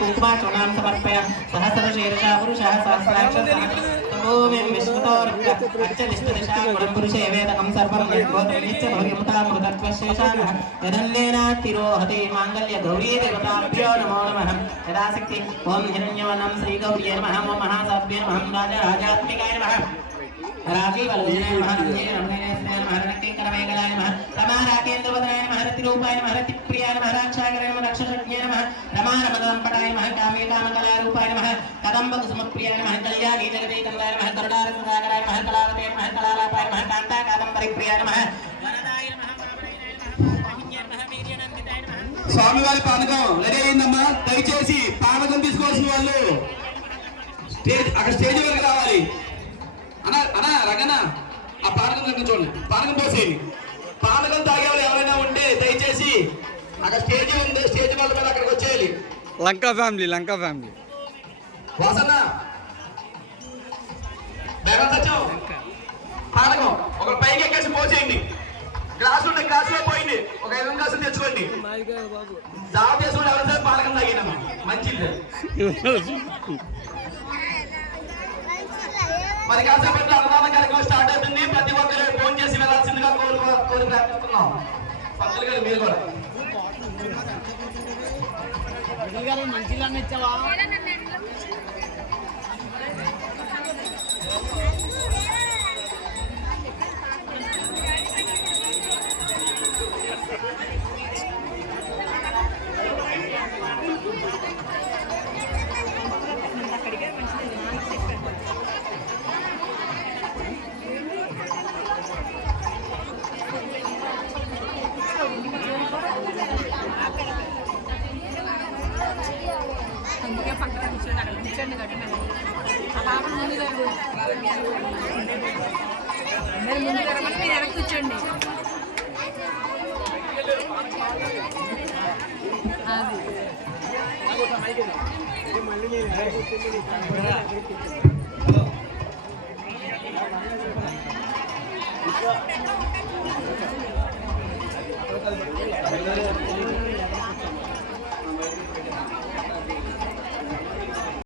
कुङ्कुमाचूर्णां समर्पय सहस्रशीर्षः पुरुषः सहस्राक्षः भूमिं विष्णुतोर्गच्छनिष्ठदिशां गुणं पुरुषे वेदकं सर्वं यद्गोत्रनिश्च भव्यमुतामृतत्वशेषाणः यदन्नेनातिरोहते माङ्गल्यगौरी देवताभ्यो नमो नमः यदाशक्ति ॐ हिरण्यवर्णं श्रीगौर्यै नमः ॐ महासाभ्ये नमः राजात्मिकाय नमः राजीवलोचनाय नमः रम्ये महारणकिङ्करमेघलाय नमः रमाराकेन्द्रवदनाय नमः रतिरूपाय नमः रतिप्रियाय नमः राक्षाकराय नमः रक्षसज्ञाय नमः रमारमदम्पटाय नमः कामेकामकलारूपाय नमः कदम्बकुसुमप्रियाय नमः कल्याणी जगदेकमलाय नमः करुणारससागराय नमः कलावते नमः कलालापाय नमः कान्ताकादम्बरिप्रियाय नमः वरदाय नमः वामनाय नमः वीर्यनन्दिताय नमः స్వామివారి పానకం రెడీ అయిందమ్మా దయచేసి పానకం తీసుకోవాల్సిన వాళ్ళు స్టేజ్ వరకు రావాలి అన్నా రంగన్న ఆ పానకం దగ్గర చూడండి పానకం పోసేయండి పానకం తాగేవాళ్ళు ఎవరైనా ఉంటే దయచేసి అక్కడ స్టేజ్ ఉంది స్టేజ్ వాళ్ళ మీద అక్కడికి వచ్చేయాలి లంకా ఫ్యామిలీ వాసన్న సత్యం పానకం ఒక పైకి ఎక్కేసి పోసేయండి గ్లాసు ఉంటే గ్లాసులో పోయింది ఒక 5 గ్లాసులు తెచ్చుకోండి దావ చేసుకుంటే ఎవరైనా పానకం తాగినమ్మా మంచిది మరి కాసేపట్లో అన్నదాన కార్యక్రమం స్టార్ట్ అవుతుంది ప్రతి ఒక్కరు ఫోన్ చేసి వెళ్ళాల్సిందిగా కోరి ప్రార్థిస్తున్నాం పంతులు గారు మీరు కూడా మంచిగా ఇచ్చావా అందుకే పక్కన కూర్చోండి గట్టిన ఆ పాప ముందు గారు అందరు ముందు గారు మీరు వెనక్కి కూర్చోండి అది